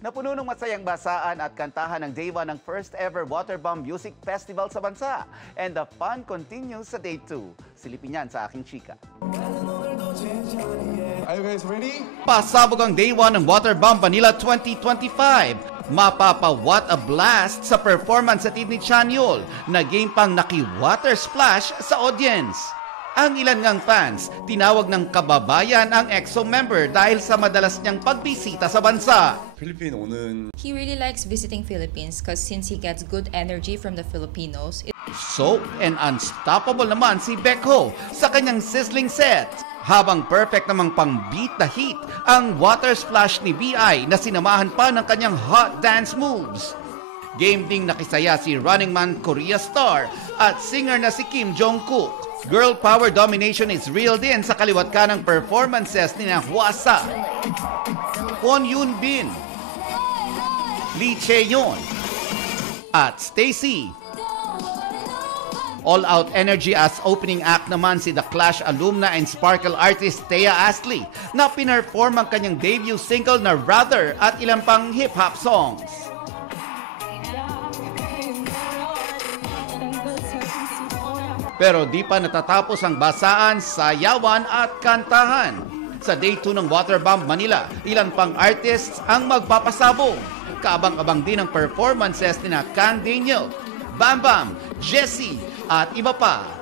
Napuno ng masayang basaan at kantahan ng Day 1 ng first ever Waterbomb Music Festival sa bansa. And the fun continues sa Day 2. Silipin yan sa aking chika. Are you guys ready? Pasabog ang Day 1 ng Waterbomb Manila 2025. Mapapa-what a blast sa performance sa ni Chanyol. Naging pang naki-water splash sa audience. Ang ilan ngang fans, tinawag ng kababayan ang EXO member dahil sa madalas niyang pagbisita sa bansa. 필리핀 오는 He really likes visiting Philippines because since he gets good energy from the Filipinos. So and unstoppable naman si Baekho sa kanyang sizzling set. Habang perfect namang pang-beat the heat ang water splash ni BI na sinamahan pa ng kanyang hot dance moves. Game ding nakisaya si Running Man Korea star at singer na si Kim Jong-kook. Girl power domination is real din sa kaliwat ka ng performances ni Hwasa, Kwon Yoon Bin, Lee Chae-yeon, at Stacy. All-out energy as opening act naman si The Clash alumna and sparkle artist Thea Astley na pinerform ang kanyang debut single na Rather at ilang pang hip-hop songs. Pero di pa natatapos ang basaan, sayawan at kantahan. Sa Day 2 ng Waterbomb Manila, ilan pang artists ang magpapasabog. Kaabang-abang din ang performances ni Can Daniel, Bam Bam, Jessie at iba pa.